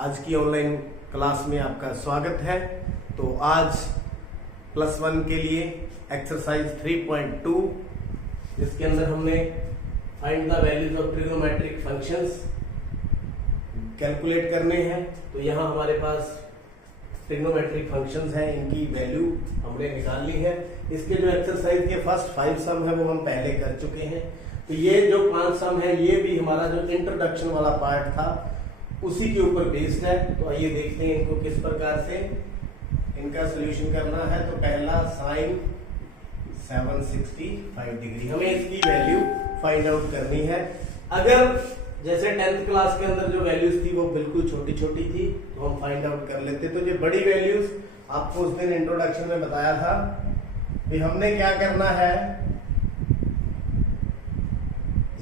आज की online class में आपका स्वागत है। तो आज +1 के लिए एक्सरसाइज 3.2 जिसके अंदर हमने find the values of trigonometric functions calculate करने हैं। तो यहाँ हमारे पास ट्रिग्नोमेट्रिक फंक्शंस हैं, इनकी वैल्यू हमने निकाल ली है। इसके जो एक्सरसाइज के फर्स्ट 5 सम है वो हम पहले कर चुके हैं। तो ये जो 5 सम है ये भी हमारा जो इंट्रोडक्शन वाला पार्ट था उसी के ऊपर बेस्ड है। तो आइए देखते हैं इनको किस प्रकार से इनका सोल्यूशन करना है। तो पहला sin 765 डिग्री, हमें इसकी वैल्यू फाइंड आउट करनी है। अगर जैसे 10th क्लास के अंदर जो वैल्यूज थी वो बिल्कुल छोटी छोटी थी तो हम फाइंड आउट कर लेते। तो ये बड़ी वैल्यूज आपको उस दिन इंट्रोडक्शन में बताया था कि हमने क्या करना है।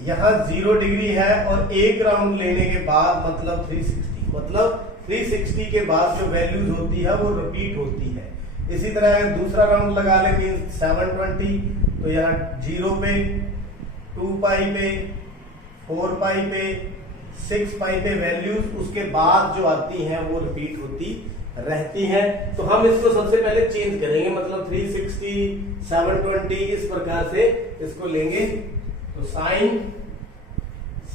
यहां 0 डिग्री है और एक राउंड लेने के बाद मतलब 360 के बाद जो वैल्यूज होती है वो रिपीट होती है। इसी तरह अगर दूसरा राउंड लगा ले मींस 720, तो यहाँ 0 पे, 2 पाई पे, 4 पाई पे, 6 पाई पे वैल्यूज उसके बाद जो आती हैं वो रिपीट होती रहती हैं। तो हम इसको सबसे पहले चेंज करेंगे, मतलब 360, 720 इस प्रकार से इसको लेंगे। तो साइन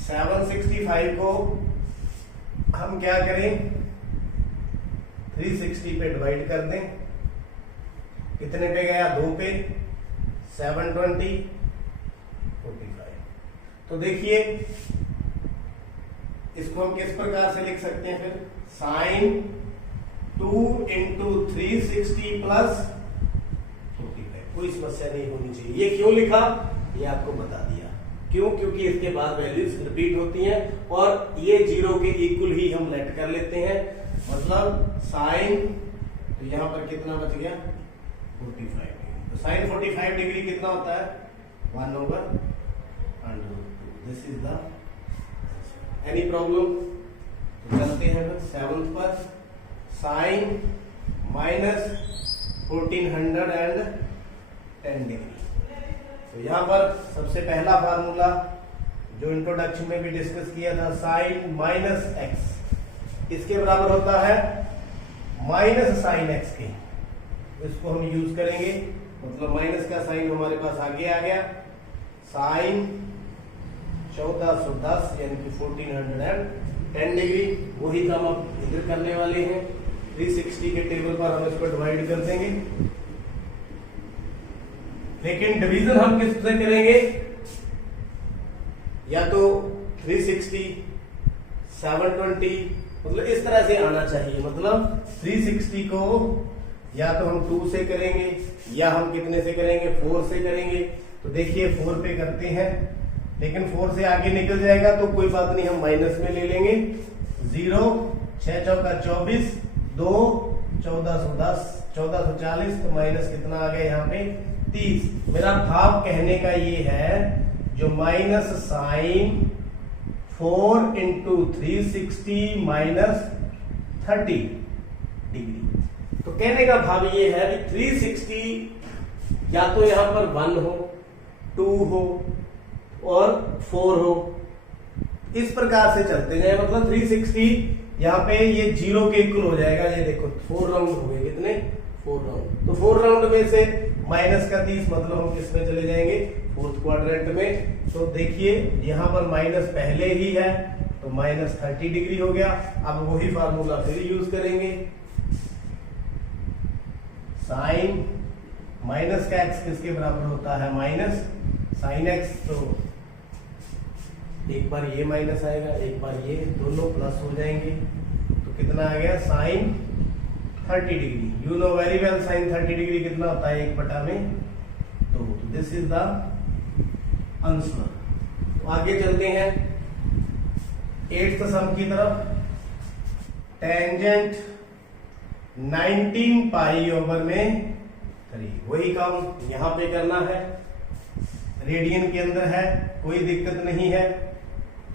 765 को हम क्या करें, 360 पे डिवाइड कर दें। कितने पे गया? 2 पे, 720, 45। तो देखिए इसको हम किस प्रकार से लिख सकते हैं फिर, साइन 2 इंटू 360 प्लस 45। कोई समस्या नहीं होनी चाहिए। ये क्यों लिखा ये आपको बता दिया। क्यों? क्योंकि इसके बाद वैल्यूज रिपीट होती हैं और ये 0 के इक्वल ही हम लेट कर लेते हैं। मतलब साइन, तो यहां पर कितना बच गया? 45 डिग्री। तो साइन 45 डिग्री कितना होता है? 1/√2। This is the any problem? तो चलते हैं 7th पर। Sine -1410 degree. तो यहां पर सबसे पहला फार्मूला जो इंट्रोडक्शन में भी डिस्कस किया था, साइन -x इसके बराबर होता है माइनस साइन x के। इसको हम यूज करेंगे, मतलब माइनस का साइन हमारे पास आगे आ गया। साइन 1410 यानी कि 1410 डिग्री, वही काम अब इधर करने वाले हैं। 360 के टेबल पर हम इसको डिवाइड कर देंगे, लेकिन डिवीजन हम किस से करेंगे? या तो 360, 720, मतलब इस तरह से आना चाहिए। मतलब 360 को या तो हम 2 से करेंगे या हम कितने से करेंगे? 4 से करेंगे। तो देखिए 4 पे करते हैं, लेकिन 4 से आगे निकल जाएगा तो कोई बात नहीं, हम माइनस में ले लेंगे। 0 6 चौका 24, 2 1410, 1440, तो माइनस कितना आ गया यहाँ पे? 30। मेरा भाव कहने का ये है जो minus sine 4 into 360 minus 30 degree. तो कहने का भाव ये है कि 360 या तो यहां पर 1 हो, 2 हो और 4 हो, इस प्रकार से चलते जाए। मतलब 360 यहाँ पे ये 0 के इक्वल हो जाएगा। ये देखो 4 राउंड हो गए, कितने? 4 राउंड। तो 4 राउंड में से माइनस का 30, मतलब हम किस में चले जाएंगे? 4th क्वाड्रेंट में। तो देखिए यहां पर माइनस पहले ही है तो माइनस 30 डिग्री हो गया। अब वही फार्मूला फिर यूज करेंगे। साइन माइनस का x किसके बराबर होता है? Minus sine x। तो एक बार ये माइनस आएगा, एक बार ये, दोनों प्लस हो जाएंगे। तो कितना आ गया? Sine 30 degree. You know very well sine 30 degree कितना होता है? 1/2। तो दिस इज द आंसर। तो आगे चलते हैं 8th सम की तरफ। टेंजेंट 19 पाई ओवर में 3, वही काम यहां पे करना है। रेडियन के अंदर है, कोई दिक्कत नहीं है।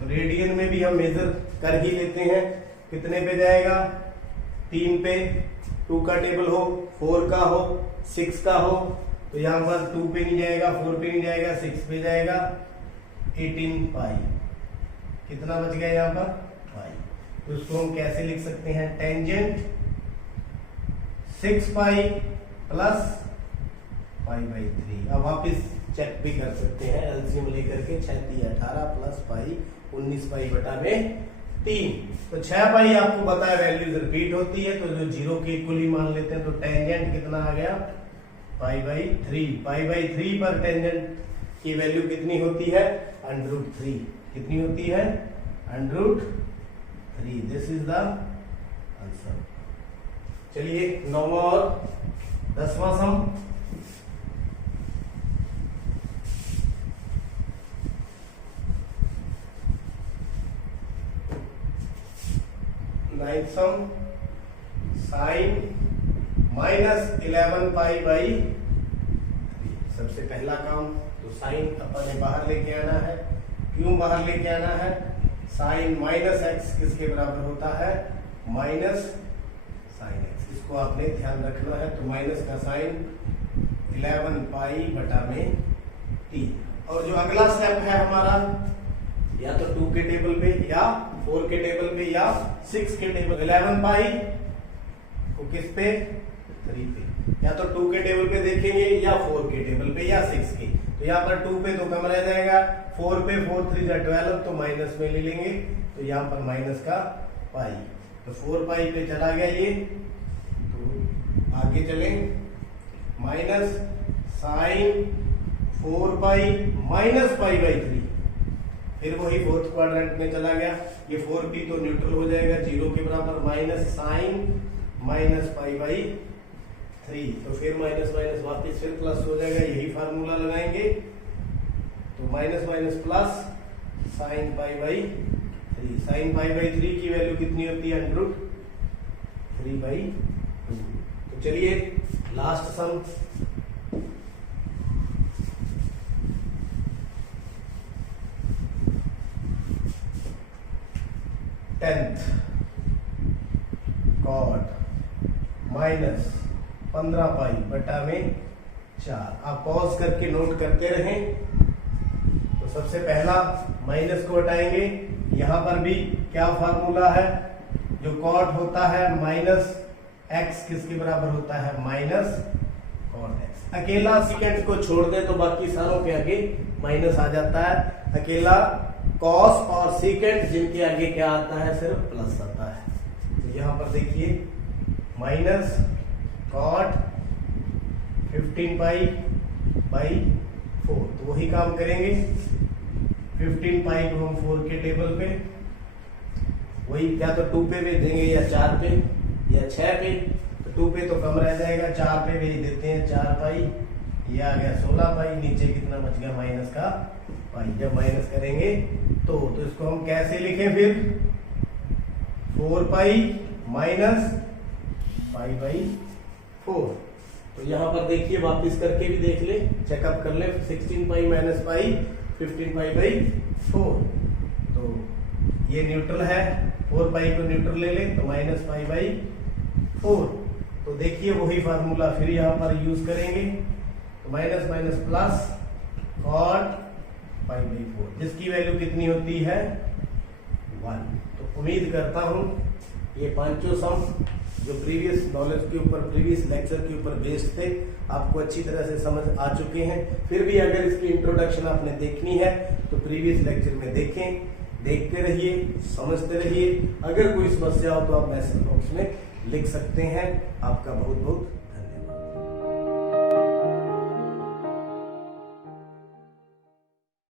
तो रेडियन में भी हम मेजर कर ही लेते हैं। कितने पे जाएगा? 3 पे, 2 का टेबल हो, 4 का हो, 6 का हो, तो यहां पर 2 पे नहीं जाएगा, 4 पे नहीं जाएगा, 6 पे जाएगा। 18 पाई कितना बच गया यहाँ पर? पाई। तो उसको हम कैसे लिख सकते हैं, tangent 6 pi plus pi by 3। अब वापिस चेक भी कर सकते हैं एलसीएम लेकर के, 6 3 18 प्लस पाई 19 पाई बटा में 3। तो 6 पाई आपको बताया वैल्यूज रिपीट होती है, तो जो 0 के इक्वल ही मान लेते हैं। तो टेंजेंट कितना आ गया, पाई बाई 3। पाई बाई 3 पर टेंजेंट की वैल्यू कितनी होती है, √3। कितनी होती है, √3। This is the answer. चलिए 9वां और 10वां सम। 9th some, sign -11 pi by 3। सबसे पहला काम तो साइन अपन ने बाहर लेके आना है। क्यों बाहर लेके आना है, साइन -x किसके बराबर होता है, माइनस साइन x। इसको आपने ध्यान रखना है। तो माइनस का साइन 11 पाई बटा में 3। और जो अगला स्टेप है हमारा, या तो 2 के टेबल पे या 4 के टेबल पे या 6 के टेबल। 11 पाई को किस पे, 3 पे। या तो 2 के टेबल पे देखेंगे या 4 के टेबल पे या 6 के। तो यहाँ पर 2 पे तो कम रह जाएगा, 4 पे 4 3 12, तो माइनस में ले लेंगे। तो यहाँ पर माइनस का पाई, तो 4 पाई पे चला गया ये। तो आगे चलें, minus sine 4 pi minus pi by 3। फिर वही फोर्थ क्वाड्रेंट में चला गया। ये 4p तो न्यूट्रल हो जाएगा 0 के बराबर, minus sine minus pi by 3। तो फिर माइनस माइनस वापिस फिर प्लस हो जाएगा, यही फार्मूला लगाएंगे। तो minus minus plus sine pi by 3। Sine pi by 3 की वैल्यू कितनी होती है, √3/2। तो चलिए लास्ट सम, 10th कॉट -15 पाई बटा में 4। आप पॉज करके नोट करते रहें। तो सबसे पहला माइनस को हटाएंगे। यहां पर भी क्या फार्मूला है, जो कॉट होता है -x किसके बराबर होता है, माइनस कॉट x। अकेला सीकेंड को छोड़ दे तो बाकी सारों के आगे माइनस आ जाता है। अकेला कॉस और सीकेंड जिनके आगे क्या आता है, सिर्फ प्लस आता है। तो यहां पर देखिए माइनस कॉट 15 पाई बाई 4। तो वही काम करेंगे, 15 पाई को हम 4 के टेबल पे, वही या तो 2 पे भेज देंगे या 4 पे या 6 पे। तो 2 पे तो कम रह जाएगा, 4 पे भेज देते हैं 4 पाई। ये आ गया 16 पाई। नीचे कितना बच गया, माइनस का पाई। जब माइनस करेंगे तो इसको हम कैसे लिखें फिर, 4 पाई माइनस पाई बाई 4। तो यहां पर देखिए, वापिस करके भी देख ले, चेकअप कर ले। 16 पाई माइनस पाई 15 पाई बाई 4। तो ये न्यूट्रल है, 4 पाई को न्यूट्रल ले ले तो माइनस पाई बाई 4। तो देखिए वही फार्मूला फिर यहां पर यूज करेंगे। तो minus minus plus cot pi by 4, जिसकी वैल्यू कितनी होती है, 1। तो उम्मीद करता हूं ये पांचों सम जो प्रीवियस नॉलेज के ऊपर, प्रीवियस लेक्चर के ऊपर बेस्ड थे, आपको अच्छी तरह से समझ आ चुके हैं। फिर भी अगर इसकी इंट्रोडक्शन आपने देखनी है तो प्रीवियस लेक्चर में देखें, देखते रहिए, समझते रहिए। अगर कोई समस्या हो तो आप मैसेज बॉक्स में लिख सकते हैं। आपका बहुत बहुत